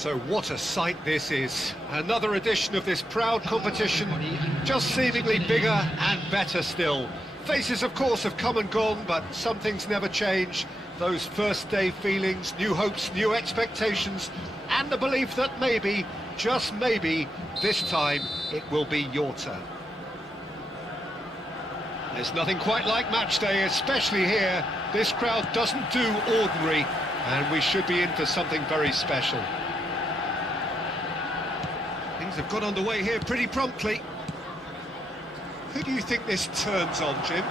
So what a sight this is. Another edition of this proud competition, just seemingly bigger and better still. Faces, of course, have come and gone, but some things never change. Those first day feelings, new hopes, new expectations, and the belief that maybe, just maybe, this time it will be your turn. There's nothing quite like match day, especially here. This crowd doesn't do ordinary, and we should be in for something very special. Things have got underway here pretty promptly. Who do you think this turns on, Jim?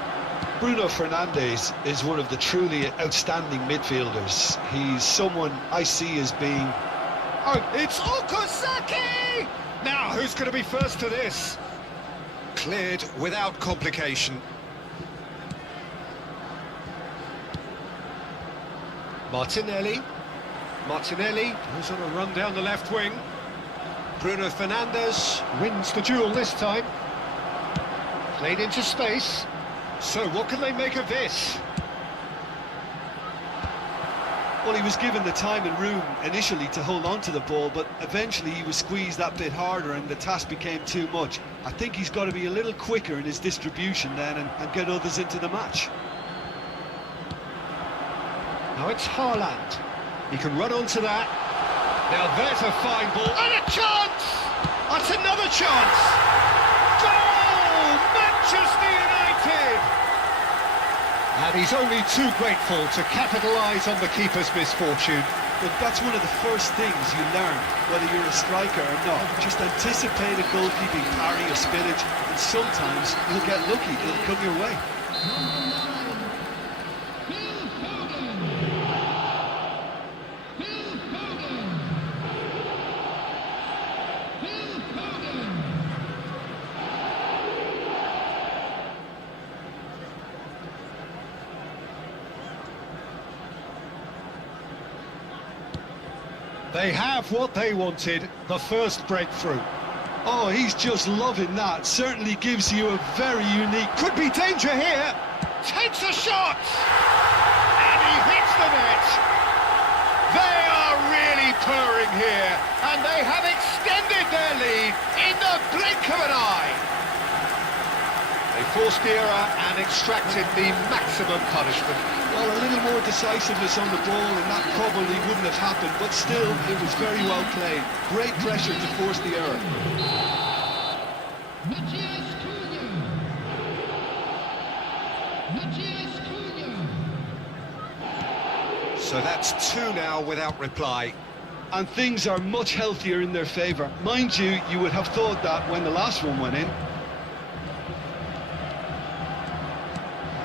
Bruno Fernandes is one of the truly outstanding midfielders. He's someone I see as being... Oh, it's Okazaki! Now, who's going to be first to this? Cleared without complication. Martinelli goes on a run down the left wing. Bruno Fernandes wins the duel this time. Played into space. So what can they make of this? Well, he was given the time and room initially to hold on to the ball, but eventually he was squeezed that bit harder and the task became too much. I think he's got to be a little quicker in his distribution then and get others into the match. Now it's Haaland. He can run onto that. Now there's a fine ball. And a chance! That's another chance! Goal! Manchester United! And he's only too grateful to capitalise on the keeper's misfortune. But that's one of the first things you learn, whether you're a striker or not. Just anticipate a goalkeeping parry or spillage, and sometimes you'll get lucky, it'll come your way. They have what they wanted, the first breakthrough. Oh, he's just loving that. Certainly gives you a very unique... Could be danger here. Takes a shot. And he hits the net. They are really purring here. And they have extended their lead in the blink of an eye. They forced the error and extracted the maximum punishment. Well, a little more decisiveness on the ball and that probably wouldn't have happened, but still, it was very well played. Great pressure to force the error. So that's two now without reply. And things are much healthier in their favour. Mind you, you would have thought that when the last one went in.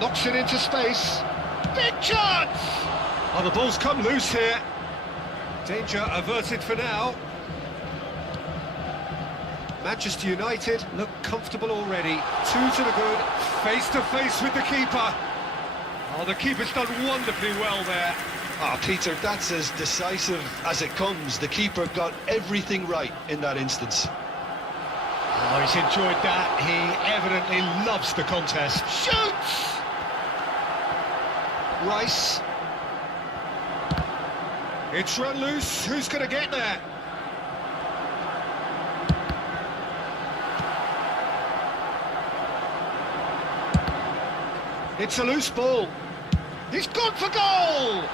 Knocks it into space. Big chance! Oh, the ball's come loose here. Danger averted for now. Manchester United look comfortable already. Two to the good, face to face with the keeper. Oh, the keeper's done wonderfully well there. Ah, Peter, that's as decisive as it comes. The keeper got everything right in that instance. Oh, he's enjoyed that. He evidently loves the contest. Shoots! Rice. It's run loose. Who's going to get there? It's a loose ball. He's gone for goal!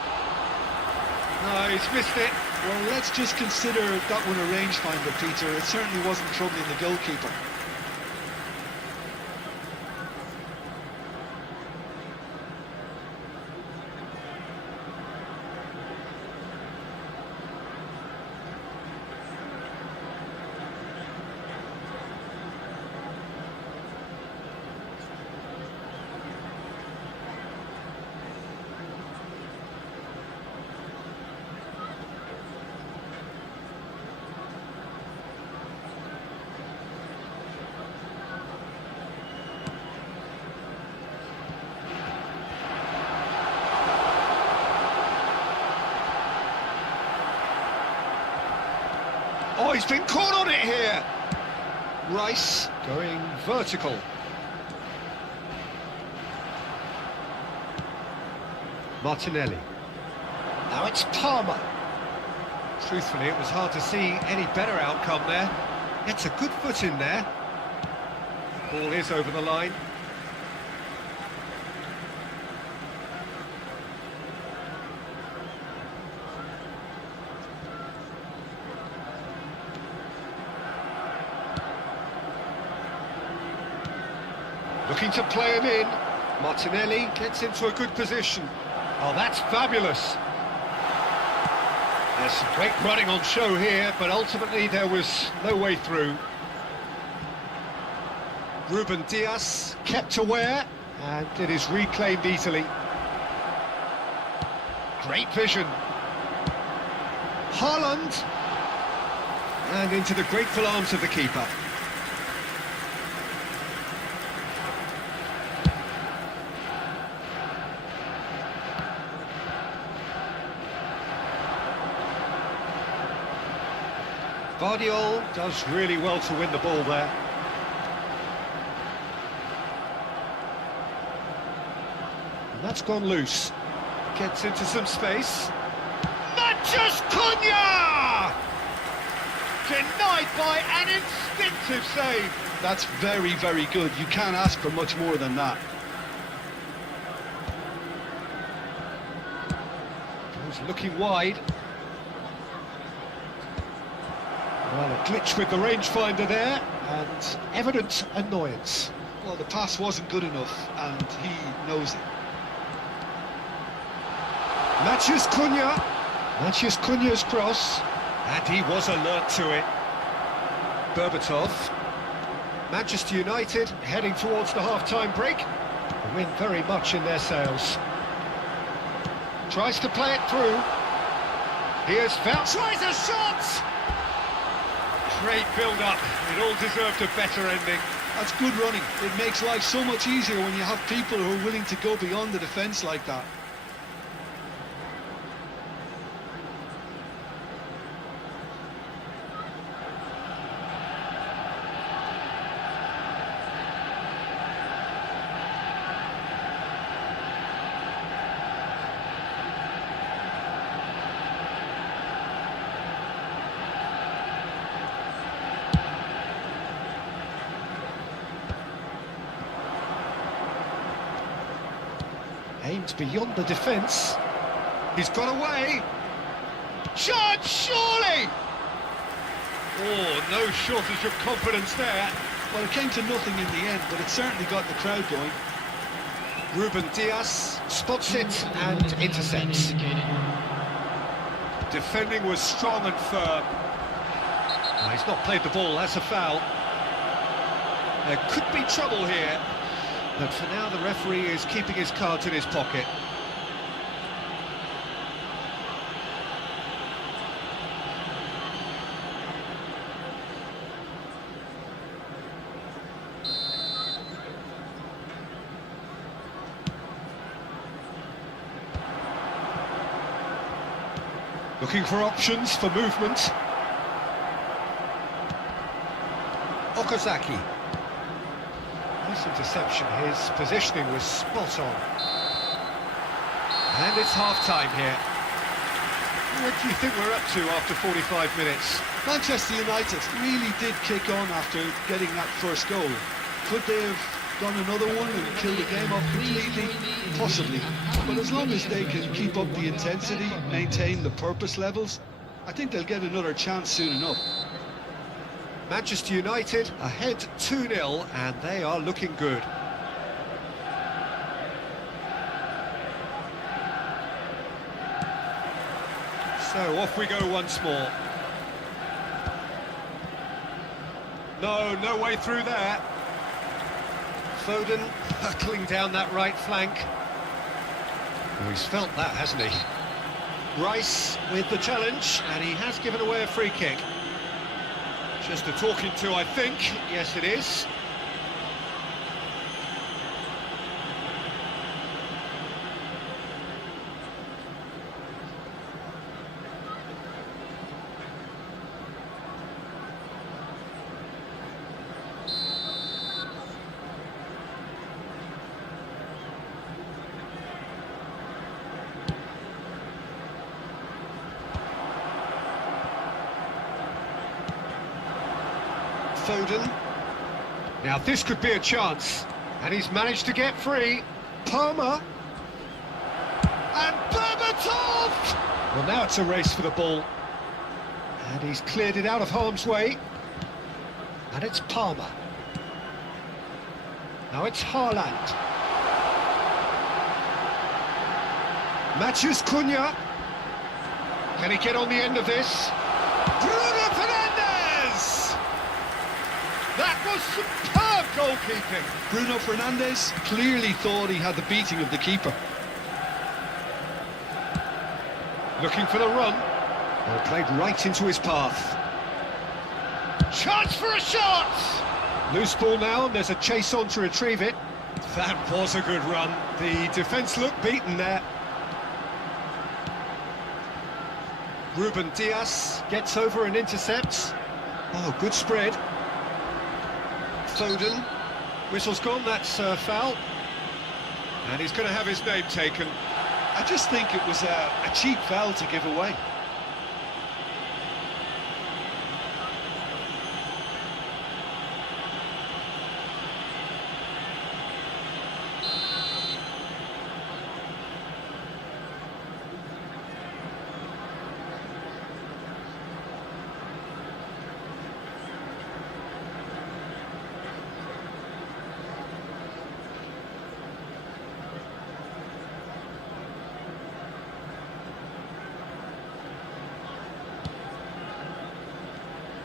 No, he's missed it. Well, let's just consider that one a rangefinder, Peter. It certainly wasn't troubling the goalkeeper. Oh, he's been caught on it here. Rice going vertical. Martinelli. Now it's Palmer. Truthfully, it was hard to see any better outcome there. Gets a good foot in there. Ball is over the line. Looking to play him in. Martinelli gets into a good position. Oh, that's fabulous. There's some great running on show here, but ultimately there was no way through. Ruben Dias kept aware, and it is reclaimed easily. Great vision. Haaland. And into the grateful arms of the keeper. Vardiol does really well to win the ball there. And that's gone loose. Gets into some space. Matches Cunha! Denied by an instinctive save. That's very, very good. You can't ask for much more than that. He's looking wide. Well, a glitch with the rangefinder there, and evident annoyance. Well, the pass wasn't good enough, and he knows it. Matches Cunha. Matches Cunha's cross, and he was alert to it. Berbatov. Manchester United heading towards the half-time break. The wind very much in their sails. Tries to play it through. Here's foul. Tries a shot! Great build-up. It all deserved a better ending. That's good running. It makes life so much easier when you have people who are willing to go beyond the defence like that. Aimed beyond the defence. He's got away. Chance, surely! Oh, no shortage of confidence there. Well, it came to nothing in the end, but it certainly got the crowd going. Ruben Dias spots it and intercepts. Defending was strong and firm. Oh, he's not played the ball, that's a foul. There could be trouble here. But for now, the referee is keeping his cards in his pocket. Looking for options for movement. Okazaki. Nice interception, his positioning was spot on. And it's half-time here. What do you think we're up to after 45 minutes? Manchester United really did kick on after getting that first goal. Could they have done another one and killed the game off completely? Possibly. But as long as they can keep up the intensity, maintain the purpose levels, I think they'll get another chance soon enough. Manchester United ahead 2-0, and they are looking good. So off we go once more. No way through there. Foden hurtling down that right flank. Oh, he's felt that, hasn't he? Rice with the challenge, and he has given away a free kick. Just a talking to, I think. Yes, it is. Foden. Now this could be a chance, and he's managed to get free. Palmer. And Berbatov! Well, now it's a race for the ball. And he's cleared it out of harm's way. And it's Palmer. Now it's Haaland. Matheus Cunha. Can he get on the end of this? Bruno Fernandes! That was superb goalkeeping. Bruno Fernandes clearly thought he had the beating of the keeper. Looking for the run. Well, played right into his path. Chance for a shot! Loose ball now, and there's a chase on to retrieve it. That was a good run. The defence looked beaten there. Ruben Dias gets over and intercepts. Oh, good spread. Foden. Whistle's gone, that's a foul. And he's going to have his name taken. I just think it was a cheap foul to give away.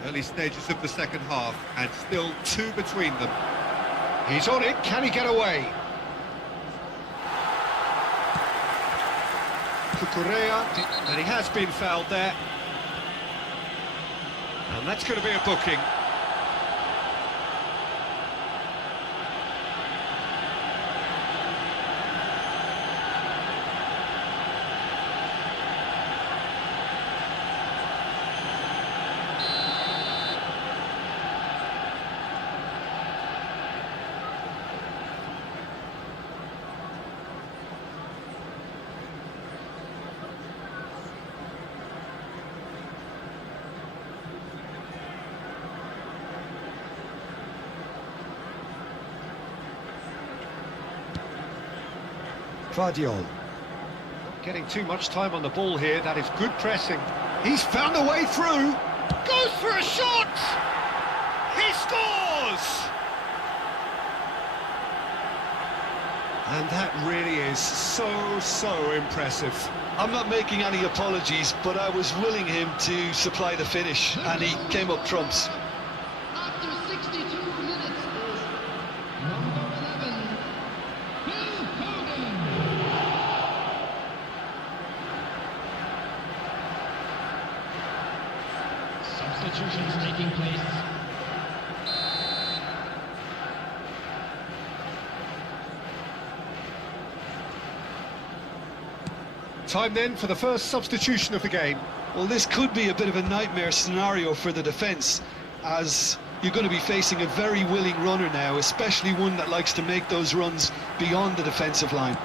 Early stages of the second half, and still two between them. He's on it, can he get away? Cucurella, and he has been fouled there. And that's going to be a booking. Guardiol. Getting too much time on the ball here, that is good pressing. He's found a way through. Goes for a shot! He scores! And that really is so impressive. I'm not making any apologies, but I was willing him to supply the finish, and he came up trumps. After 62 minutes is number 11, Phil Foden. Substitutions taking place. Time then for the first substitution of the game. Well, this could be a bit of a nightmare scenario for the defence, as you're going to be facing a very willing runner now, especially one that likes to make those runs beyond the defensive line.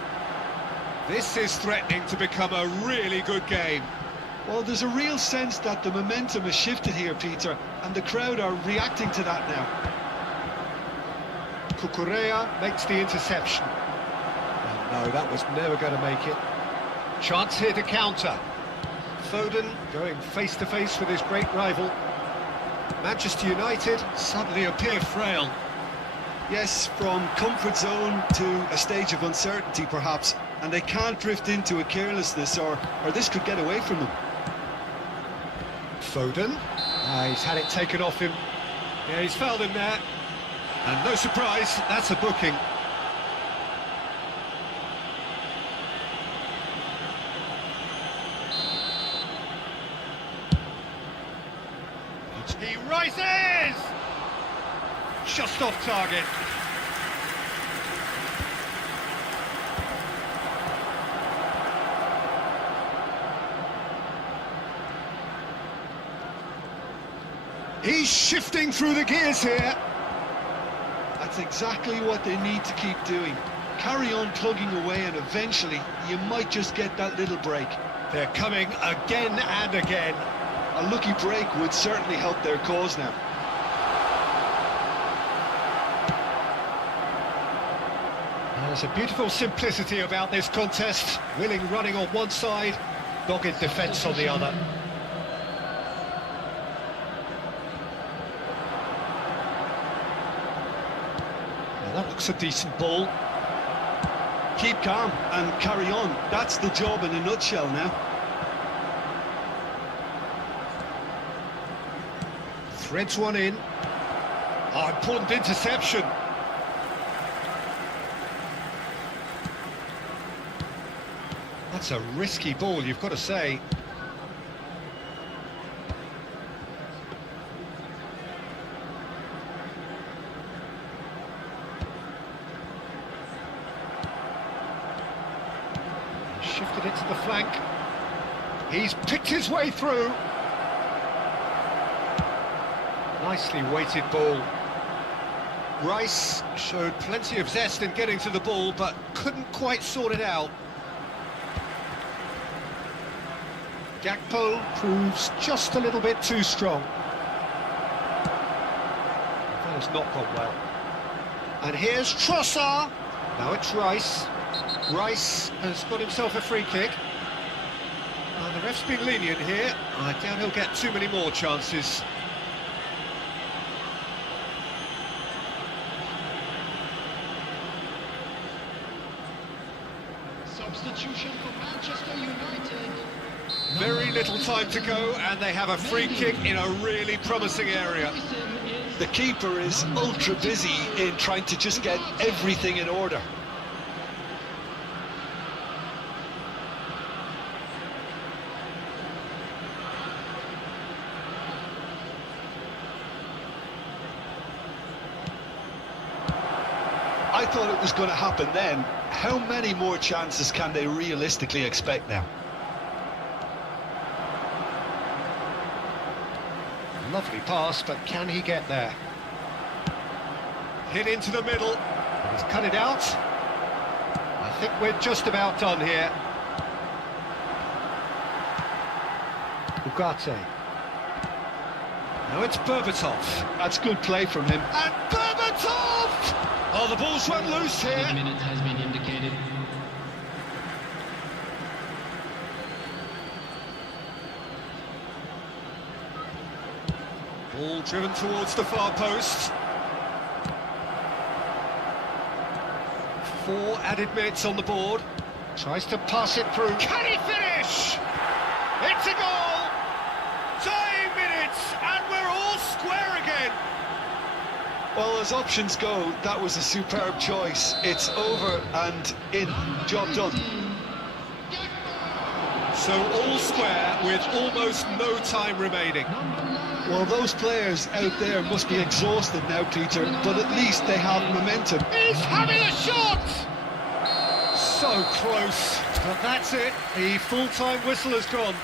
This is threatening to become a really good game. Well, there's a real sense that the momentum has shifted here, Peter, and the crowd are reacting to that now. Cucurella makes the interception. Oh, no, that was never going to make it. Chance here to counter. Foden going face-to-face with his great rival. Manchester United suddenly appear frail. Yes, from comfort zone to a stage of uncertainty, perhaps, and they can't drift into a carelessness, or this could get away from them. Foden. He's had it taken off him. Yeah, he's fouled him there. And no surprise, that's a booking. He rises! Just off target. He's shifting through the gears here. That's exactly what they need to keep doing. Carry on plugging away, and eventually you might just get that little break. They're coming again and again. A lucky break would certainly help their cause now. There's a beautiful simplicity about this contest. Willing running on one side, dogged defence on the other. Now that looks a decent ball. Keep calm and carry on. That's the job in a nutshell now. Threads one in. Oh, important interception. That's a risky ball, you've got to say. Shifted it to the flank. He's picked his way through. Nicely weighted ball. Rice showed plenty of zest in getting to the ball, but couldn't quite sort it out. Gakpo proves just a little bit too strong. That has not gone well. And here's Trossard. Now it's Rice. Rice has got himself a free kick. The ref's been lenient here. I doubt he'll get too many more chances. Substitution for Manchester United. Very little time to go, and they have a free kick in a really promising area. The keeper is ultra busy in trying to just get everything in order. I thought it was going to happen then. How many more chances can they realistically expect now? Lovely pass, but can he get there? Hit into the middle. He's cut it out. I think we're just about done here. Ugarte. Now it's Berbatov. That's good play from him. And Berbatov! Oh, the ball's run loose here. 10 minutes has been indicated. Ball driven towards the far post. 4 added minutes on the board. Tries to pass it through. Can he finish? It's a goal! Dying minutes, and we're all square again. Well, as options go, that was a superb choice. It's over and in. Job done. So all square with almost no time remaining. Well, those players out there must be exhausted now, Peter, but at least they have momentum. He's having a shot! So close, but that's it. The full-time whistle has gone.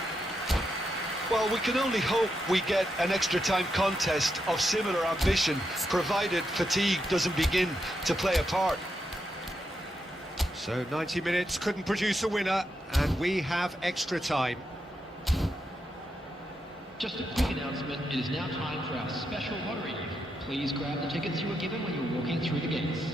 Well, we can only hope we get an extra time contest of similar ambition, provided fatigue doesn't begin to play a part. So 90 minutes couldn't produce a winner, and we have extra time. Just a quick announcement, it is now time for our special lottery. Please grab the tickets you were given when you were walking through the gates.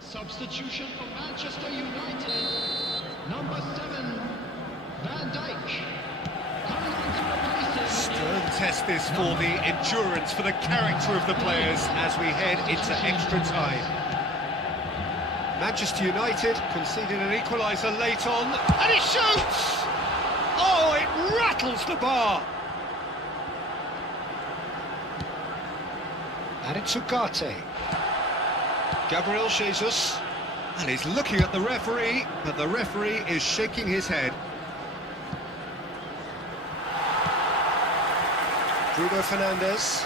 Substitution for Manchester United. Number 7, Van Dijk. Coming on to replace him. Stern test this for the endurance, for the character of the players as we head into extra time. Manchester United conceded an equaliser late on, and he shoots! Oh, it rattles the bar! And it's Ugarte. Gabriel Jesus, and he's looking at the referee, but the referee is shaking his head. Bruno Fernandes.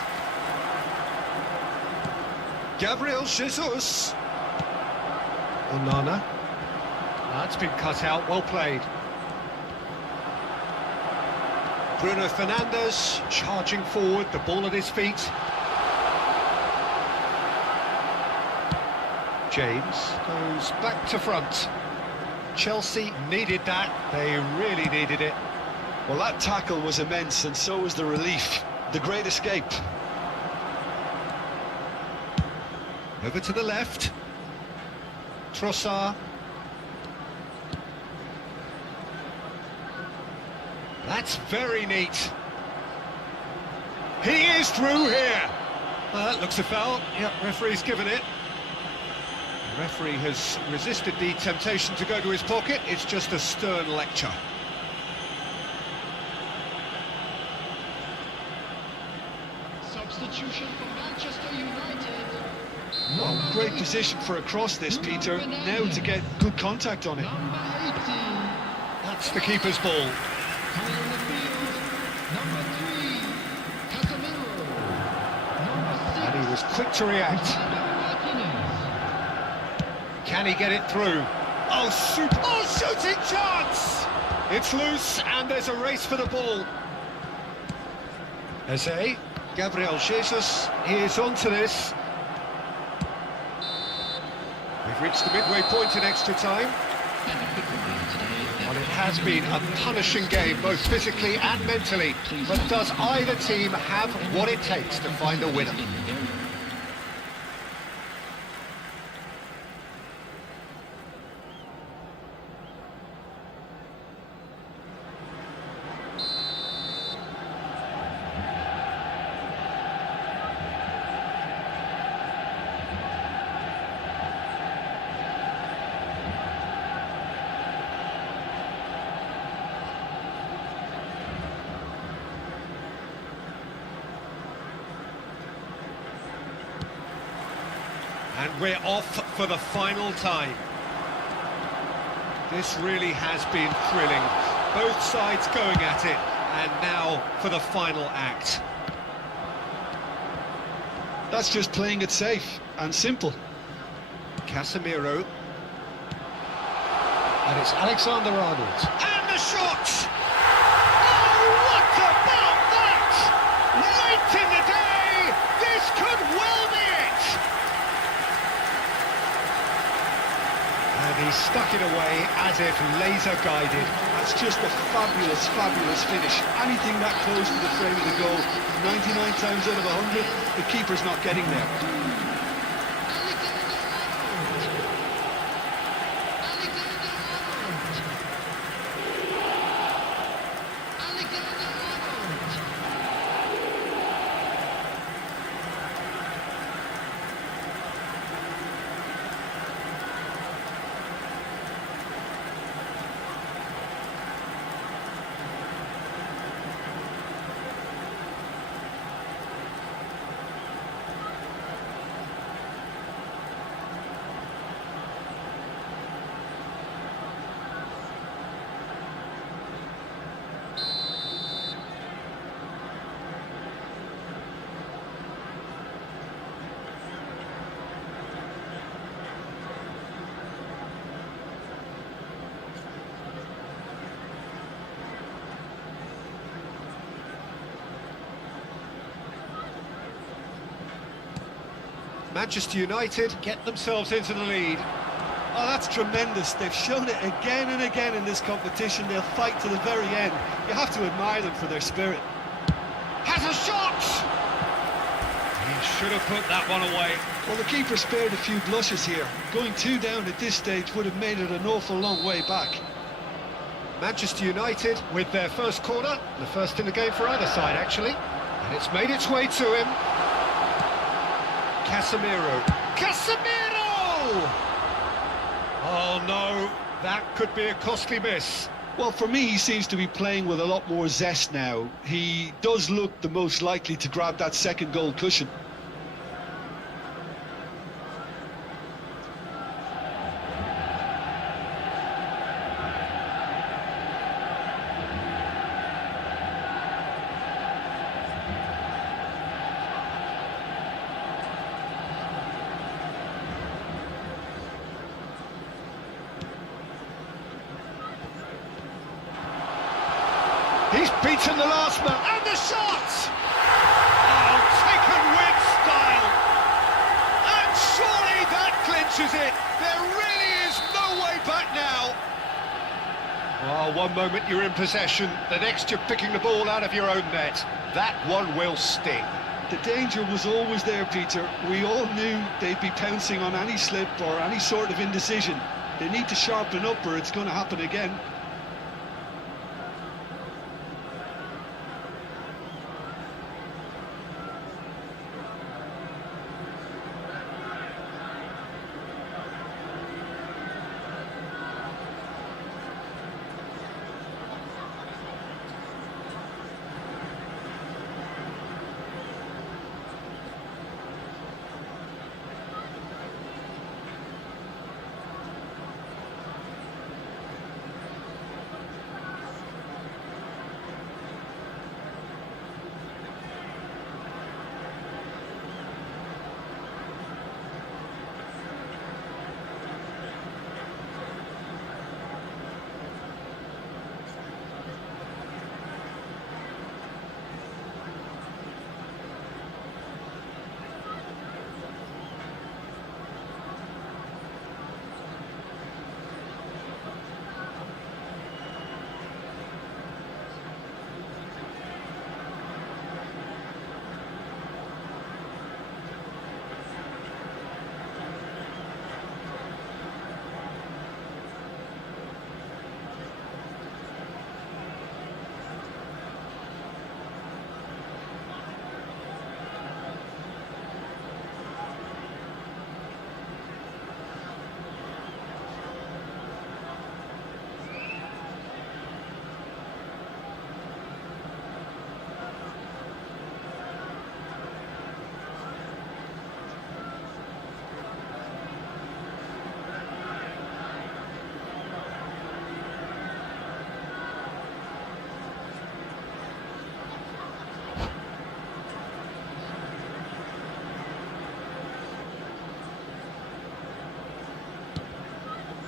Gabriel Jesus. Onana. That's been cut out, well played. Bruno Fernandes charging forward, the ball at his feet. James goes back to front. Chelsea needed that, they really needed it. Well, that tackle was immense, and so was the relief. The great escape. Over to the left. Trossard. That's very neat. He is through here. That looks a foul. Yep, referee's given it. The referee has resisted the temptation to go to his pocket. It's just a stern lecture. Substitution for Manchester United. Well, great position for a cross this, Peter. Now to get good contact on it. Number 18. That's the keeper's ball. Coming in the field. Number 3. Casemiro. Number 6. And he was quick to react. Can he get it through? Oh, super! Oh, shooting chance! It's loose, and there's a race for the ball. Eze, Gabriel Jesus, he is onto this. We've reached the midway point in extra time. Well, it has been a punishing game, both physically and mentally. But does either team have what it takes to find a winner? And we're off for the final time. This really has been thrilling. Both sides going at it, and now for the final act. That's just playing it safe and simple. Casemiro. And it's Alexander-Arnold. And the shot! Oh, what about that? Late in the day, this could well be it! And he stuck it away as if laser guided. That's just a fabulous, fabulous finish. Anything that close to the frame of the goal, 99 times out of 100, the keeper's not getting there. Manchester United get themselves into the lead. Oh, that's tremendous. They've shown it again and again in this competition. They'll fight to the very end. You have to admire them for their spirit. Has a shot! He should have put that one away. Well, the keeper spared a few blushes here. Going 2 down at this stage would have made it an awful long way back. Manchester United with their first corner, the first in the game for either side actually, and it's made its way to him. Casemiro. Casemiro! Oh no, that could be a costly miss. Well, for me, he seems to be playing with a lot more zest now. He does look the most likely to grab that second goal cushion. He's beaten the last man, and the shot! Oh, taken with style! And surely that clinches it! There really is no way back now! Oh, one moment you're in possession, the next you're picking the ball out of your own net. That one will sting. The danger was always there, Peter. We all knew they'd be pouncing on any slip or any sort of indecision. They need to sharpen up or it's going to happen again.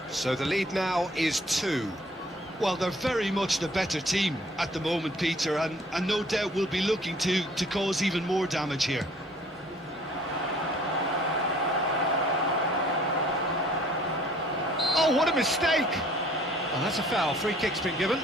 So the lead now is 2. Well, they're very much the better team at the moment, Peter, and no doubt will be looking to cause even more damage here. Oh, what a mistake! Oh, that's a foul. Free kick's been given.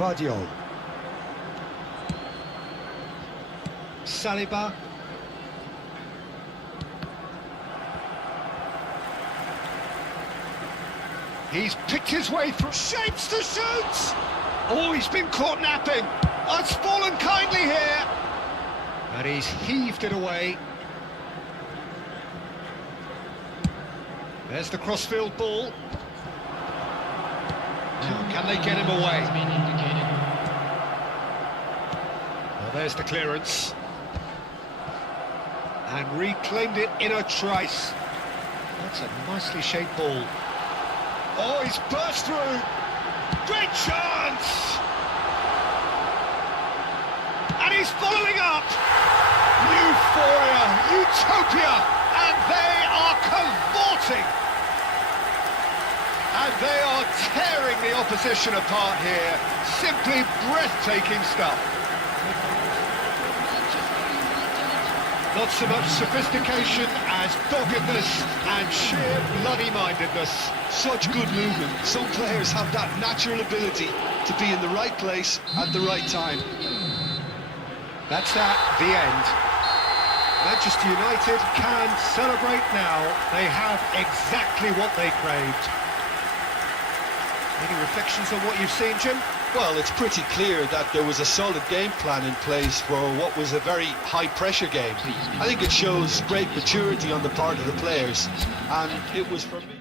Vardiol. Saliba. He's picked his way through. Shapes to shoot! Oh, he's been caught napping. Oh, it's fallen kindly here. And he's heaved it away. There's the crossfield ball. Now, can they get him away? Well, there's the clearance. And reclaimed it in a trice. That's a nicely shaped ball. Oh, he's burst through. Great chance! And he's following up. Euphoria, utopia, and they are cavorting. And they are tearing the opposition apart here. Simply breathtaking stuff. Not so much sophistication as doggedness and sheer bloody-mindedness. Such good movement. Some players have that natural ability to be in the right place at the right time. That's at the end. Manchester United can celebrate now. They have exactly what they craved. Any reflections on what you've seen, Jim? Well, it's pretty clear that there was a solid game plan in place for what was a very high-pressure game. I think it shows great maturity on the part of the players, and it was for me.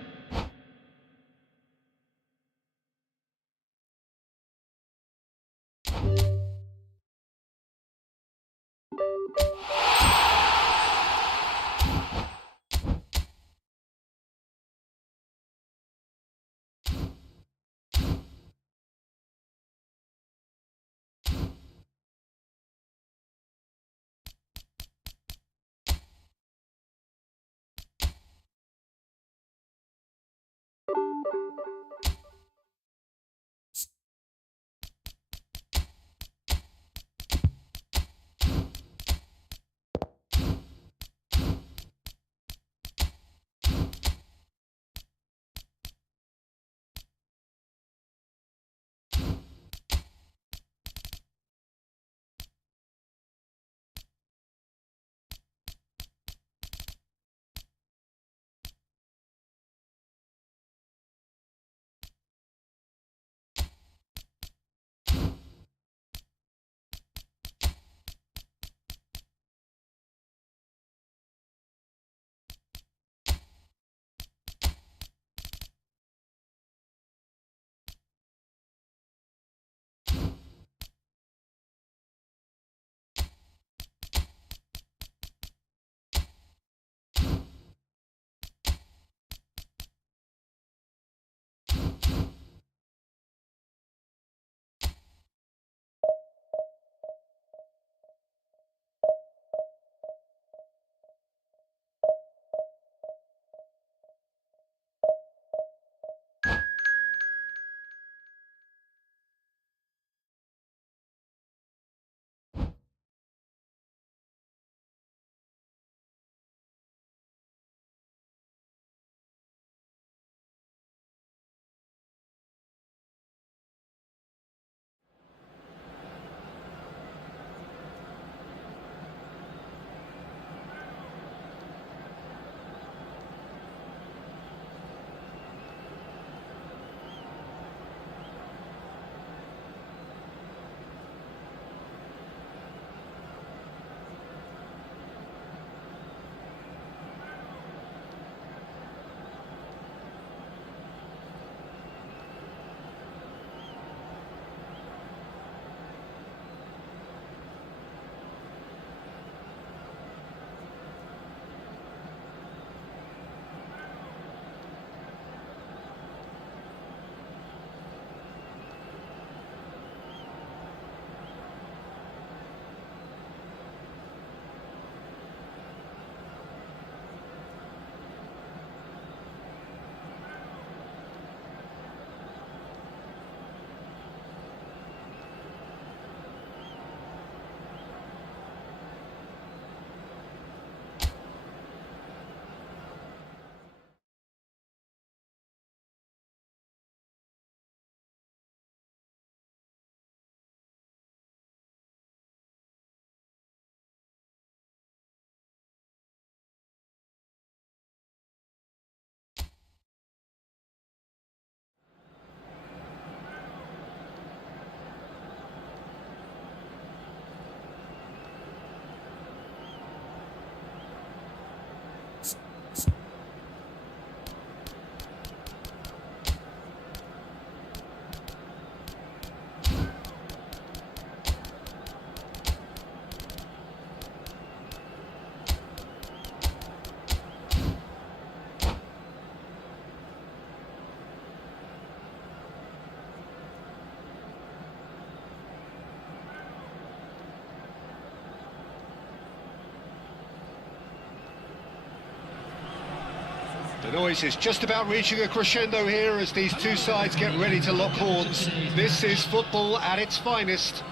The noise is just about reaching a crescendo here as these two sides get ready to lock horns. This is football at its finest.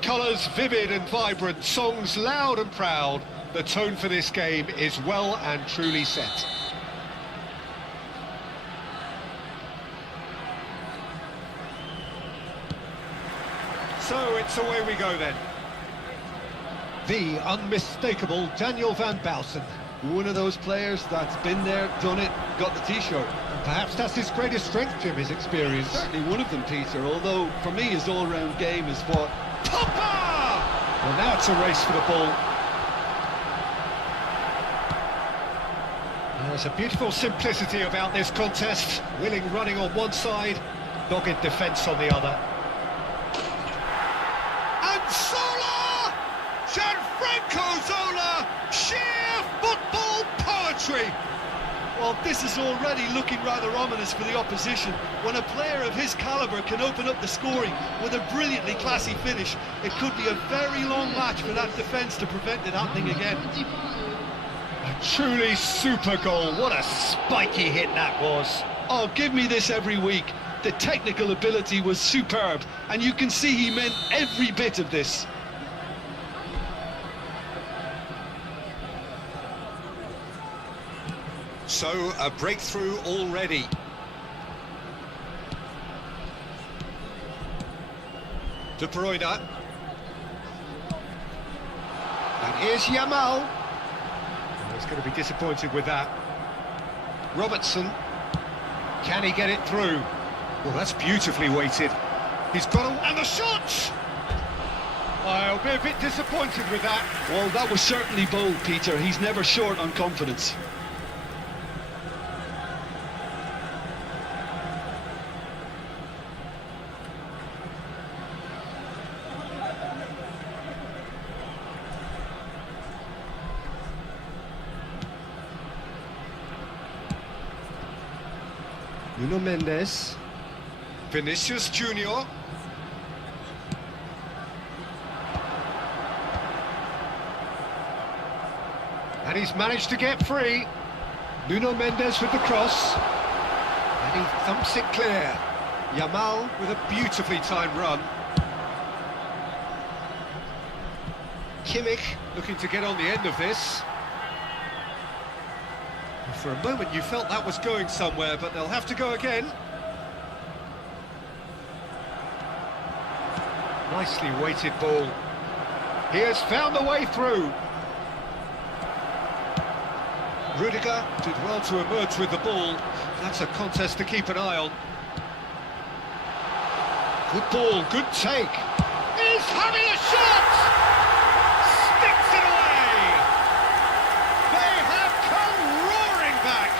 Colours vivid and vibrant, songs loud and proud. The tone for this game is well and truly set. So it's away we go then. The unmistakable Daniel van Buysen. One of those players that's been there, done it, got the t-shirt. Perhaps that's his greatest strength, Jim, his experience. Certainly one of them, Peter, although for me his all-round game is what... Papa! Well, now it's a race for the ball. There's a beautiful simplicity about this contest. Willing running on one side, dogged defence on the other. And Zola! Gianfranco Zola! Sheer football poetry! Well, this is already looking rather ominous for the opposition. When a player of his calibre can open up the scoring with a brilliantly classy finish, it could be a very long match for that defence to prevent it happening again. A truly super goal. What a spiky hit that was. Oh, give me this every week. The technical ability was superb, and you can see he meant every bit of this. So, a breakthrough already. De Bruyne. And here's Yamal. Oh, he's going to be disappointed with that. Robertson. Can he get it through? Well, that's beautifully weighted. He's got a... And the shot! I'll be a bit disappointed with that. Well, that was certainly bold, Peter. He's never short on confidence. Nuno Mendes. Vinicius Junior. And he's managed to get free. Nuno Mendes with the cross. And he thumps it clear. Yamal with a beautifully timed run. Kimmich looking to get on the end of this. For a moment you felt that was going somewhere, but they'll have to go again. Nicely weighted ball. He has found the way through. Rudiger did well to emerge with the ball. That's a contest to keep an eye on. Good ball, good take. He's having a shot! Sticks it away! They have come roaring back!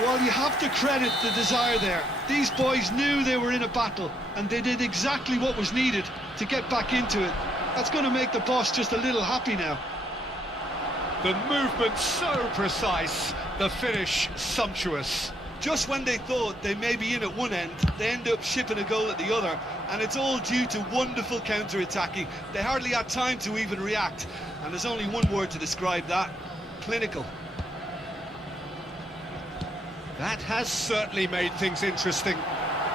Well, you have to credit the desire there. These boys knew they were in a battle, and they did exactly what was needed to get back into it. That's going to make the boss just a little happy now. The movement so precise, the finish sumptuous. Just when they thought they may be in at one end, they end up shipping a goal at the other, and it's all due to wonderful counter-attacking. They hardly had time to even react, and there's only one word to describe that: clinical. That has certainly made things interesting.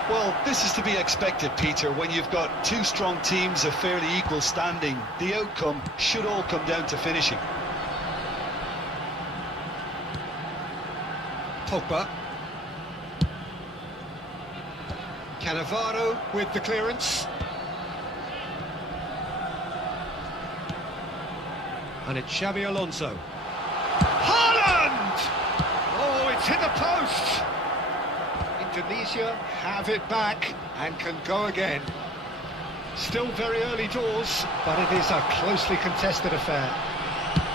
Well, this is to be expected, Peter, when you've got two strong teams of fairly equal standing. The outcome should all come down to finishing. Pogba. Cannavaro with the clearance. And it's Xabi Alonso. Haaland! Oh, it's hit the post! Indonesia have it back and can go again. Still very early doors, but it is a closely contested affair.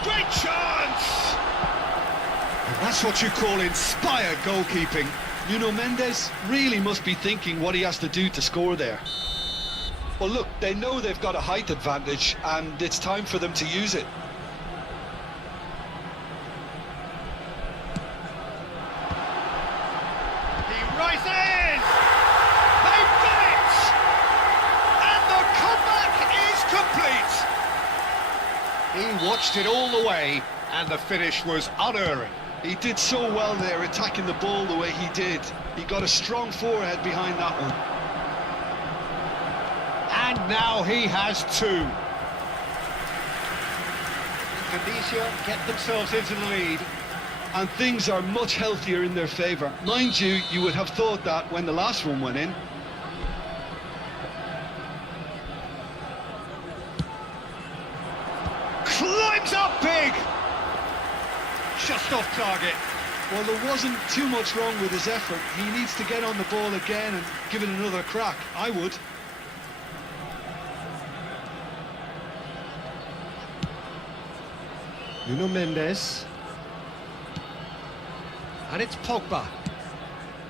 Great chance! And that's what you call inspired goalkeeping. Nuno Mendes really must be thinking what he has to do to score there. Well, look, they know they've got a height advantage, and it's time for them to use it. He rises! They've done it! And the comeback is complete! He watched it all the way, and the finish was unerring. He did so well there, attacking the ball the way he did. He got a strong forehead behind that one. And now he has two. Indonesia get themselves into the lead. And things are much healthier in their favour. Mind you, you would have thought that when the last one went in. Climbs up big! just off target. Well, there wasn't too much wrong with his effort. He needs to get on the ball again and give it another crack. I would. Nuno Mendes. And it's Pogba.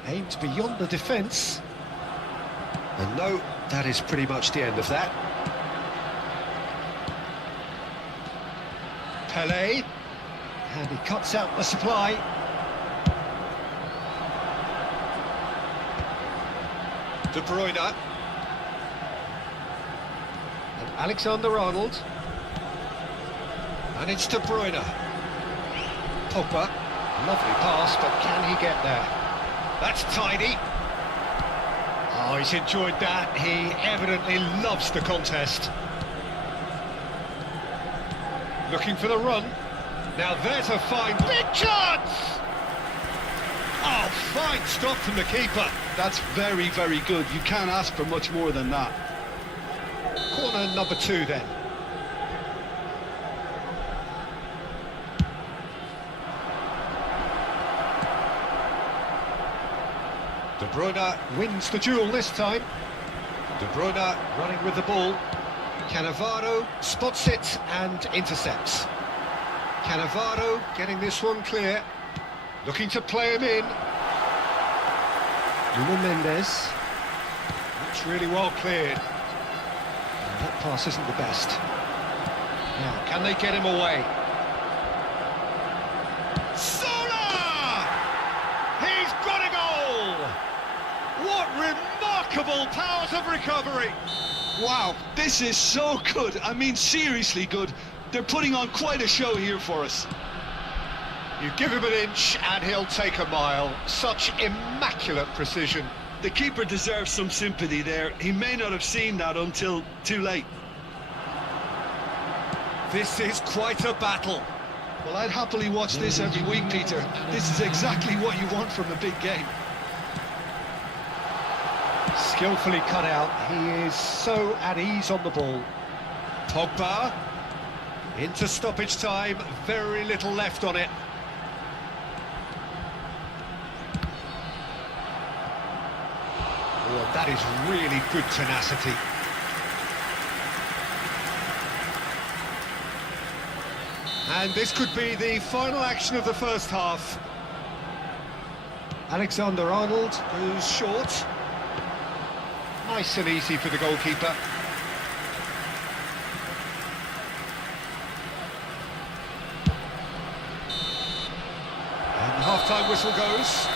Aimed beyond the defence. And no, that is pretty much the end of that. Pelé. And he cuts out the supply. De Bruyne. And Alexander-Arnold. And it's De Bruyne. Pogba. Lovely pass, but can he get there? That's tidy. Oh, he's enjoyed that. He evidently loves the contest. Looking for the run. Now there's a fine big chance! Oh, fine stop from the keeper. That's very, very good. You can't ask for much more than that. Corner number 2 then. De Bruyne wins the duel this time. De Bruyne running with the ball. Cannavaro spots it and intercepts. Cannavaro getting this one clear. Looking to play him in. Nuno Mendes. That's really well cleared. And that pass isn't the best. Now, can they get him away? Sola! He's got a goal! What remarkable powers of recovery! Wow, this is so good. I mean, seriously good. They're putting on quite a show here for us. You give him an inch and he'll take a mile. Such immaculate precision. The keeper deserves some sympathy there. He may not have seen that until too late. This is quite a battle. Well, I'd happily watch this every week, Peter. This is exactly what you want from a big game. Skillfully cut out. He is so at ease on the ball. Pogba. Into stoppage time. Very little left on it. Oh, that is really good tenacity. And this could be the final action of the first half. Alexander-Arnold goes short. Nice and easy for the goalkeeper. And the half-time whistle goes.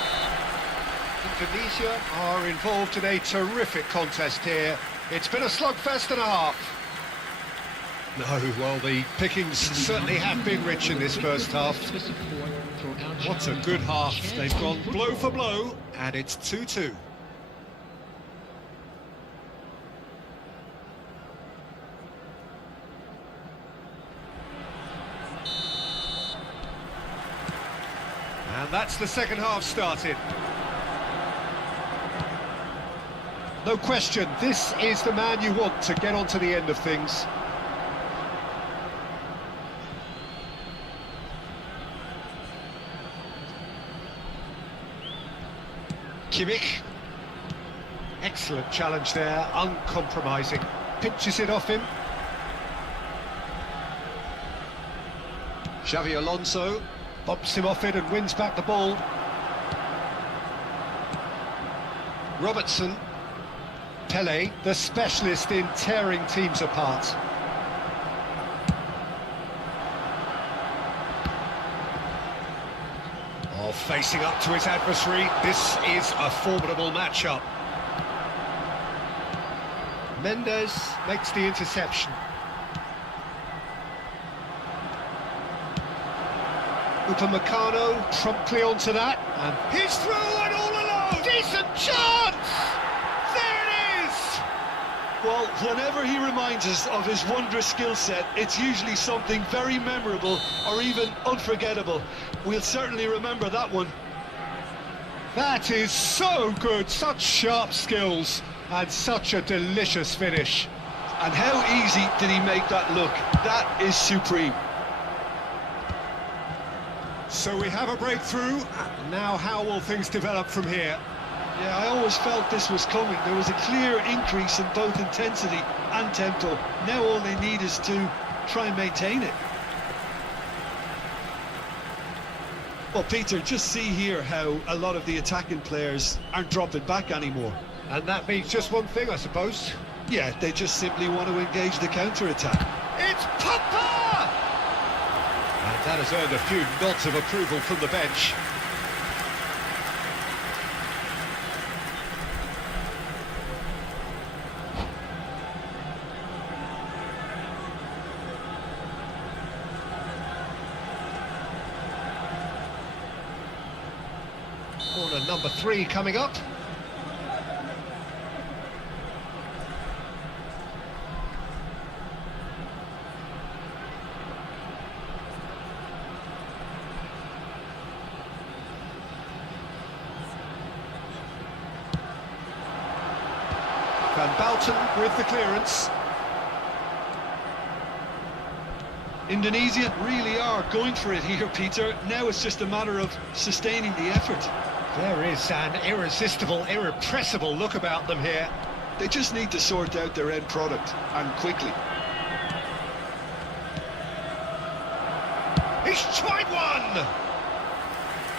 Indonesia are involved in a terrific contest here. It's been a slugfest and a half. No, well, the pickings certainly have been rich in this first half. What a good half. They've gone blow for blow, and it's 2-2. And that's the second half started. No question, this is the man you want to get onto the end of things. Kimmich. Excellent challenge there, uncompromising. Pinches it off him. Xavi Alonso bumps him off it and wins back the ball. Robertson. Pelé, the specialist in tearing teams apart. Oh, facing up to his adversary, this is a formidable matchup. Mendes makes the interception. Upamecano promptly onto that, and he's through and all alone! Decent chance! There it is! Well, whenever he reminds us of his wondrous skill set, it's usually something very memorable or even unforgettable. We'll certainly remember that one. That is so good, such sharp skills, and such a delicious finish. And how easy did he make that look? That is supreme. So we have a breakthrough. Now how will things develop from here? Yeah, I always felt this was coming. There was a clear increase in both intensity and tempo. Now all they need is to try and maintain it. Well, Peter, just see here how a lot of the attacking players aren't dropping back anymore. And that means just one thing, I suppose. Yeah, they just simply want to engage the counter-attack. It's Papa! And that has earned a few nods of approval from the bench. Corner number 3 coming up. Van Bouten with the clearance. Indonesia really are going for it here, Peter. Now it's just a matter of sustaining the effort. There is an irresistible, irrepressible look about them here. They just need to sort out their end product, and quickly. He's tried one!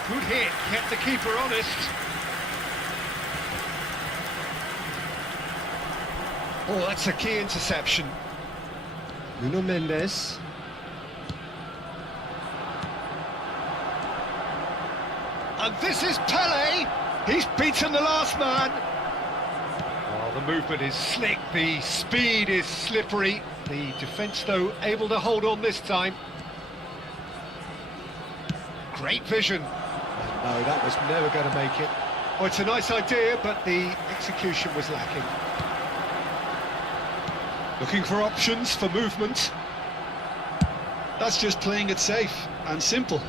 Good hit, kept the keeper honest. Oh, that's a key interception. Nuno Mendes. And this is Pele. He's beaten the last man. Oh, the movement is slick, the speed is slippery. The defence, though, able to hold on this time. Great vision. No, that was never going to make it. Oh, it's a nice idea, but the execution was lacking. Looking for options for movement. That's just playing it safe and simple.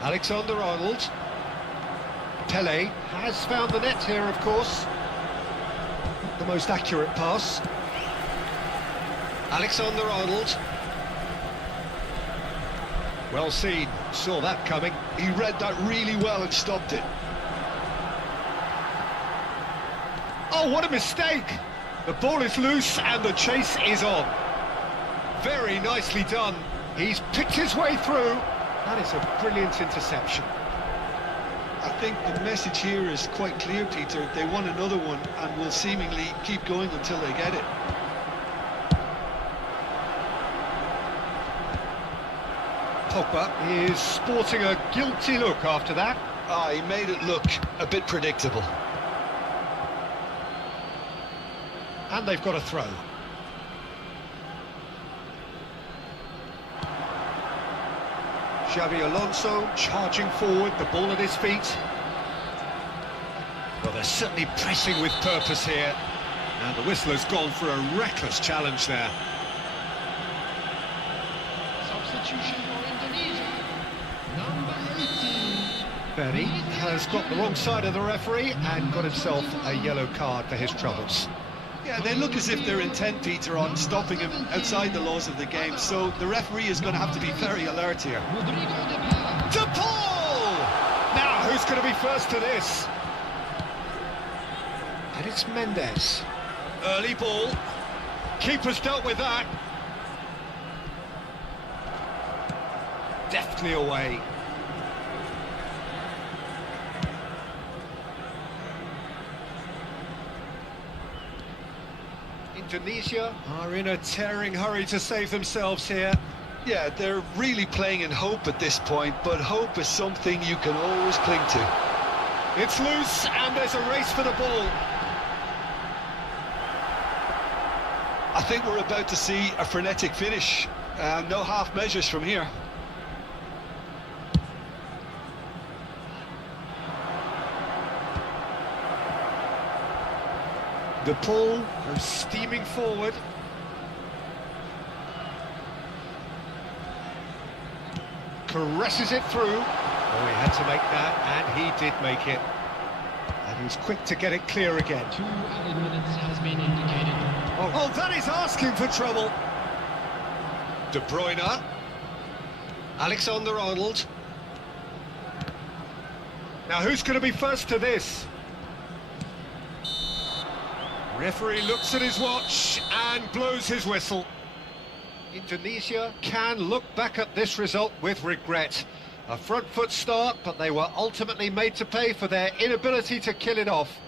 Alexander-Arnold. Pele has found the net here, of course. The most accurate pass. Alexander-Arnold. Well seen, saw that coming. He read that really well and stopped it. Oh, what a mistake! The ball is loose and the chase is on. Very nicely done. He's picked his way through. That is a brilliant interception. I think the message here is quite clear, Peter. They want another one and will seemingly keep going until they get it. Pogba is sporting a guilty look after that. He made it look a bit predictable. And they've got a throw. Xabi Alonso charging forward, the ball at his feet. Well, they're certainly pressing with purpose here. And the whistler's gone for a reckless challenge there. Substitution for Indonesia. Number 18. Ferry has got the wrong side of the referee and got himself a yellow card for his troubles. Yeah, they look as if they're intent, Peter, on stopping him outside the laws of the game, so the referee is going to have to be very alert here. Rodrigo de Paul. De Paul! Now, who's going to be first to this? And it's Mendes. Early ball. Keeper's dealt with that. Deftly away. Indonesia are in a tearing hurry to save themselves here. Yeah, they're really playing in hope at this point, but hope is something you can always cling to. It's loose and there's a race for the ball. I think we're about to see a frenetic finish. No half measures from here. De Paul goes steaming forward. Caresses it through. Oh, he had to make that, and he did make it. And he's quick to get it clear again. 2 added minutes has been indicated. Oh, that is asking for trouble. De Bruyne. Alexander-Arnold. Now who's going to be first to this? Referee looks at his watch and blows his whistle. Indonesia can look back at this result with regret. A front foot start, but they were ultimately made to pay for their inability to kill it off.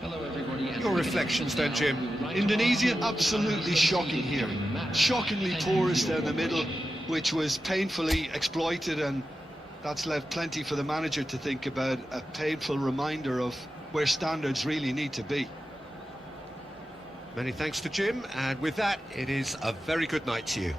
Hello everybody. Your reflections then, Jim? Indonesia absolutely shocking here. Shockingly porous down the middle, which was painfully exploited, and that's left plenty for the manager to think about. A painful reminder of where standards really need to be. Many thanks to Jim, and with that, it is a very good night to you.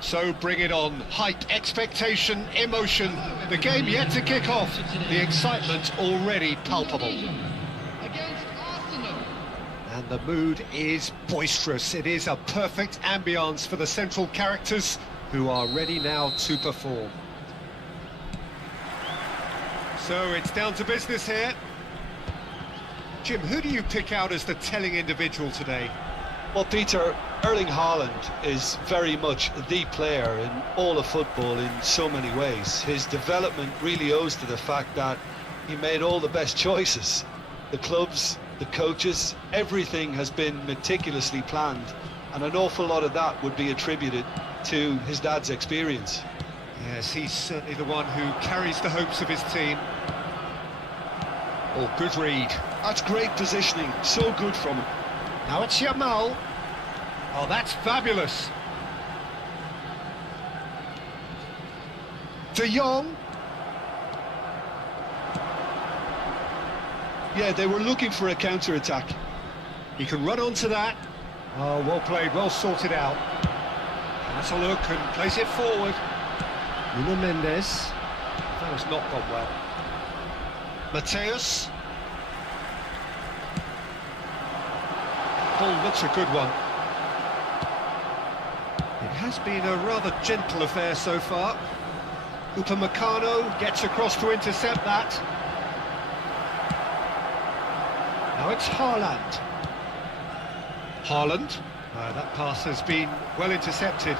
So bring it on. Hype, expectation, emotion. The game yet to kick off. The excitement already palpable. Against Arsenal. And the mood is boisterous. It is a perfect ambience for the central characters who are ready now to perform. So it's down to business here. Jim, who do you pick out as the telling individual today? Well, Peter, Erling Haaland is very much the player in all of football in so many ways. His development really owes to the fact that he made all the best choices. The clubs, the coaches, everything has been meticulously planned, and an awful lot of that would be attributed to his dad's experience. Yes, he's certainly the one who carries the hopes of his team. Oh, good read. That's great positioning, so good from him. Now it's Yamal. Oh, that's fabulous. De Jong. Yeah, they were looking for a counter-attack. He can run onto that. Oh, well played, well sorted out. That's a look and plays it forward. Nuno Mendes. That has not gone well. Mateus. Ball looks a good one. It has been a rather gentle affair so far. Upamecano gets across to intercept that. Now it's Haaland. Haaland. That pass has been well intercepted.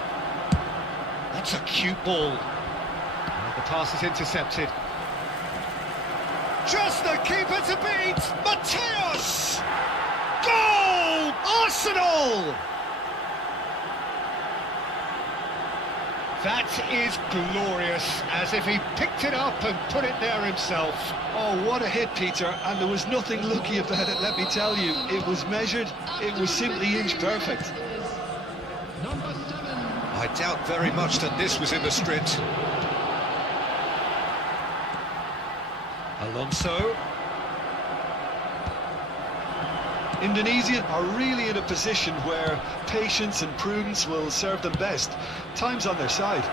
That's a cute ball. The pass is intercepted. Just the keeper to beat! Mateus! Goal! Arsenal! That is glorious, as if he picked it up and put it there himself. Oh, what a hit, Peter, and there was nothing lucky about it, let me tell you. It was measured, it was simply inch perfect. Number 7. I doubt very much that this was in the script. Alonso. Indonesia are really in a position where patience and prudence will serve them best. Time's on their side.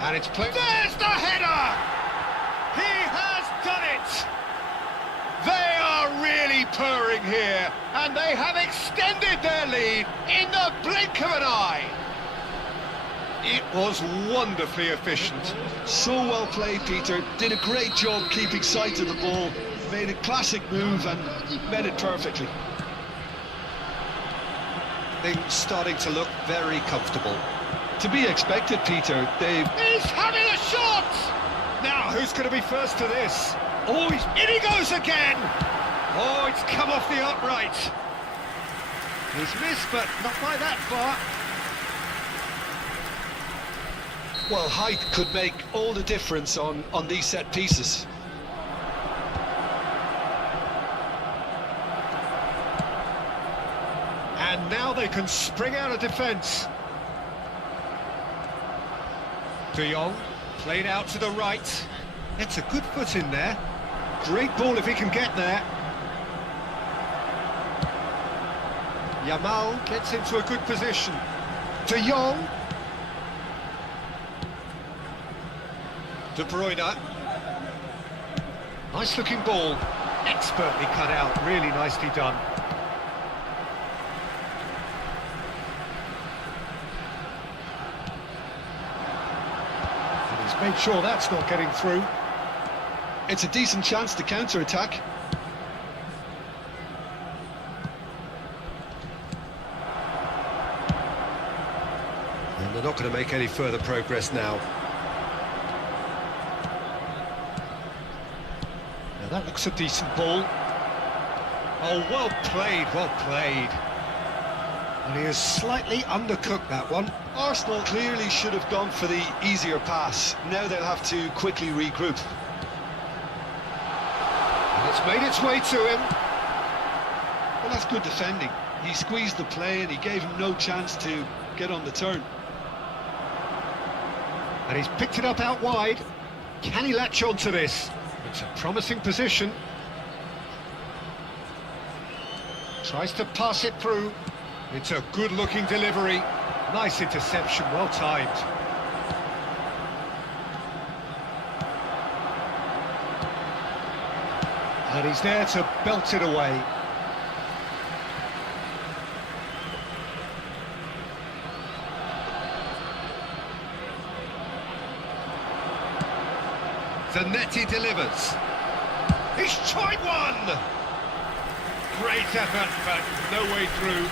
And it's played. There's the header! He has done it! They are really purring here, and they have extended their lead in the blink of an eye. It was wonderfully efficient. So well played, Peter. Did a great job keeping sight of the ball. Made a classic move and met it perfectly. Things starting to look very comfortable. To be expected, Peter. He's having a shot! Now, who's going to be first to this? Oh, in he goes again! Oh, it's come off the upright. He's missed, but not by that far. Well, height could make all the difference on these set pieces. And now they can spring out of defence. De Jong, played out to the right. It's a good foot in there. Great ball if he can get there. Yamal gets into a good position. De Jong. De Bruyne. Nice looking ball. Expertly cut out, really nicely done. And he's made sure that's not getting through. It's a decent chance to counter-attack. And they're not going to make any further progress now. Now that looks a decent ball. Oh, well played, well played. And he has slightly undercooked that one. Arsenal clearly should have gone for the easier pass. Now they'll have to quickly regroup. And it's made its way to him. Well, that's good defending. He squeezed the play and he gave him no chance to get on the turn. And he's picked it up out wide. Can he latch on to this? It's a promising position. Tries to pass it through. It's a good-looking delivery. Nice interception, well timed. And he's there to belt it away. Zanetti delivers. He's tried one! Great effort, but no way through.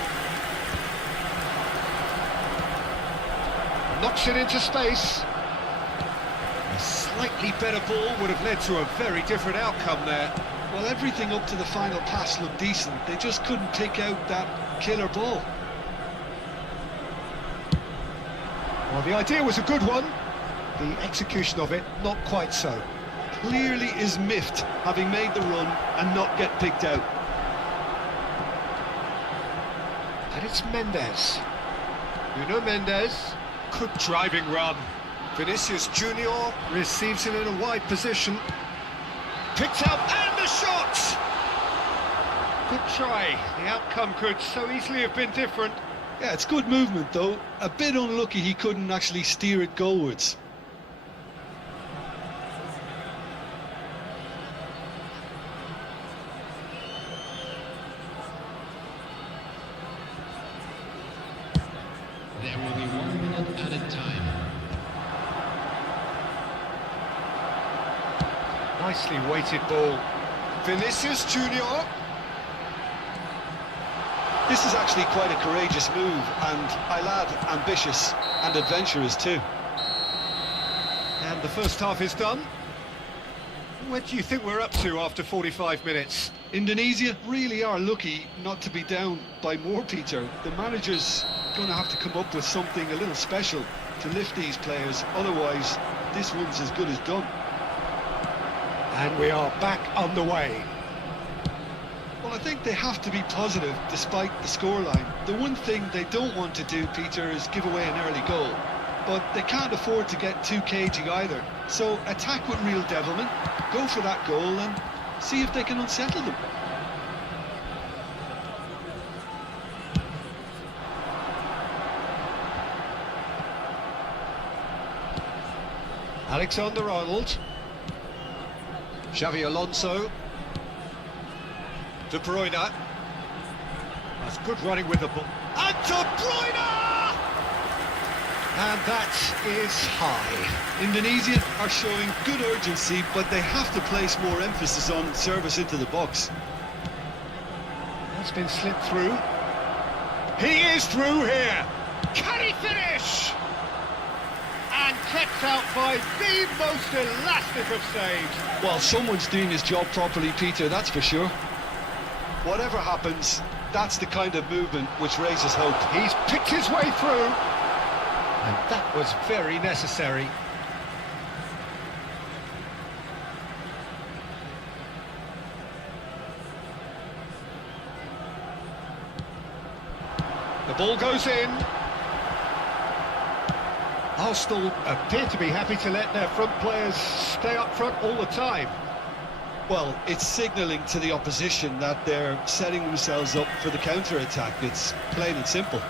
Knocks it into space. A slightly better ball would have led to a very different outcome there. Well, everything up to the final pass looked decent. They just couldn't pick out that killer ball. Well, the idea was a good one. The execution of it, not quite so. Clearly is miffed, having made the run and not get picked out. And it's Mendes. Nuno Mendes. Good driving run. Vinicius Junior receives it in a wide position. Picked up and the shot! Good try. The outcome could so easily have been different. Yeah, it's good movement though. A bit unlucky he couldn't actually steer it goalwards. There will be 1 minute added time. Nicely weighted ball. Vinicius Junior. This is actually quite a courageous move, and I'll add ambitious and adventurous too. And the first half is done. Where do you think we're up to after 45 minutes? Indonesia really are lucky not to be down by more, Peter. The manager's going to have to come up with something a little special to lift these players, otherwise this one's as good as done. And we are back underway. Well, I think they have to be positive despite the scoreline. The one thing they don't want to do, Peter, is give away an early goal. But they can't afford to get too cagey either. So attack with real devilment, go for that goal and see if they can unsettle them. Alexander-Arnold. Xavi Alonso. De Bruyne. That's good running with the ball. And De Bruyne! And that is high. Indonesia are showing good urgency, but they have to place more emphasis on service into the box. That's been slipped through. He is through here. Can he finish? And kept out by the most elastic of saves. Well, someone's doing his job properly, Peter, that's for sure. Whatever happens, that's the kind of movement which raises hope. He's picked his way through. And that was very necessary. The ball goes in. Arsenal appear to be happy to let their front players stay up front all the time. Well, it's signalling to the opposition that they're setting themselves up for the counter-attack. It's plain and simple.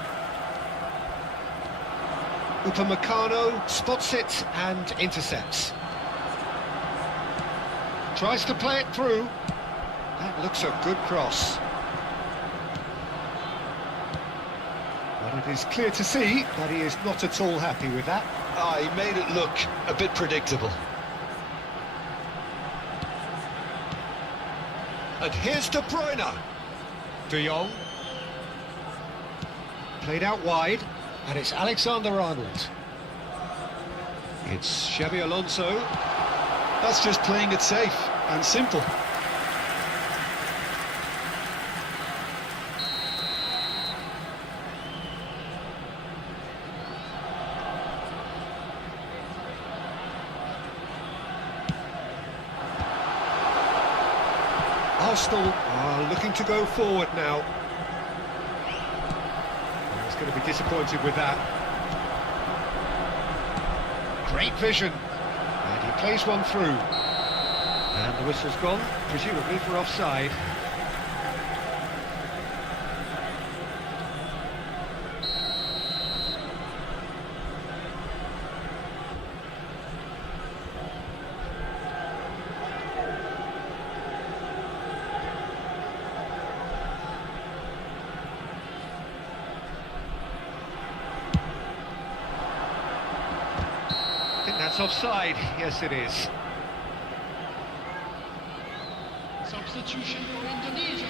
Upamecano spots it and intercepts. Tries to play it through. That looks a good cross. But it is clear to see that he is not at all happy with that. He made it look a bit predictable. And here's De Bruyne. De Jong. Played out wide. And it's Alexander-Arnold. It's Xavi Alonso. That's just playing it safe and simple. Arsenal are looking to go forward now. He's going to be disappointed with that. Great vision. And he plays one through. And the whistle's gone, presumably for offside. That's offside. Yes, it is. Substitution for Indonesia,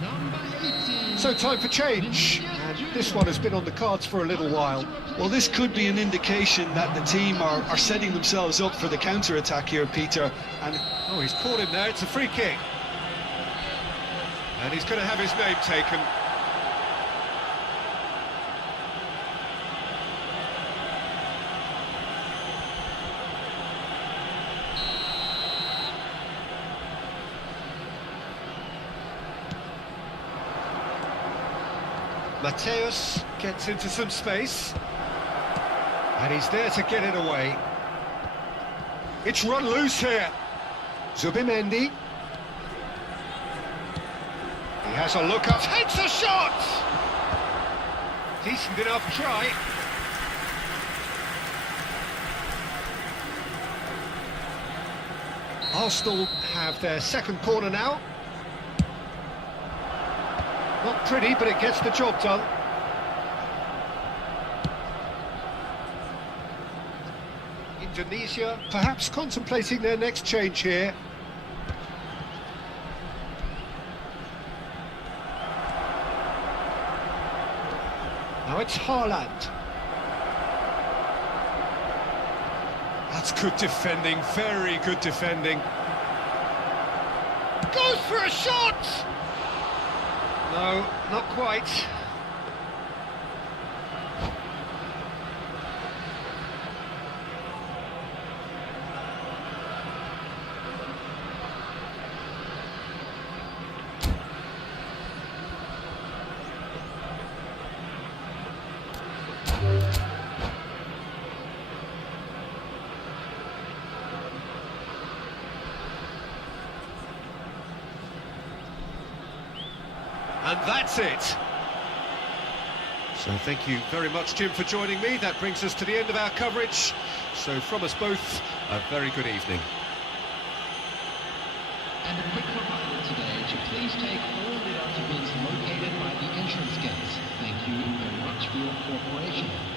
number 18. So time for change. And this one has been on the cards for a little while. Well, this could be an indication that the team are setting themselves up for the counter-attack here, Peter. And oh, he's caught him there. It's a free kick. And he's going to have his name taken. Mateus gets into some space, and he's there to get it away. It's run loose here. Zubimendi. He has a look up, takes a shot! Decent enough try. Arsenal have their second corner now. Not pretty, but it gets the job done. Indonesia perhaps contemplating their next change here. Now it's Haaland. That's good defending, very good defending. Goes for a shot! No, not quite. And that's it. So thank you very much, Jim, for joining me. That brings us to the end of our coverage. So from us both, a very good evening. And a quick reminder today to please take all the documents located by the entrance gates. Thank you very much for your cooperation.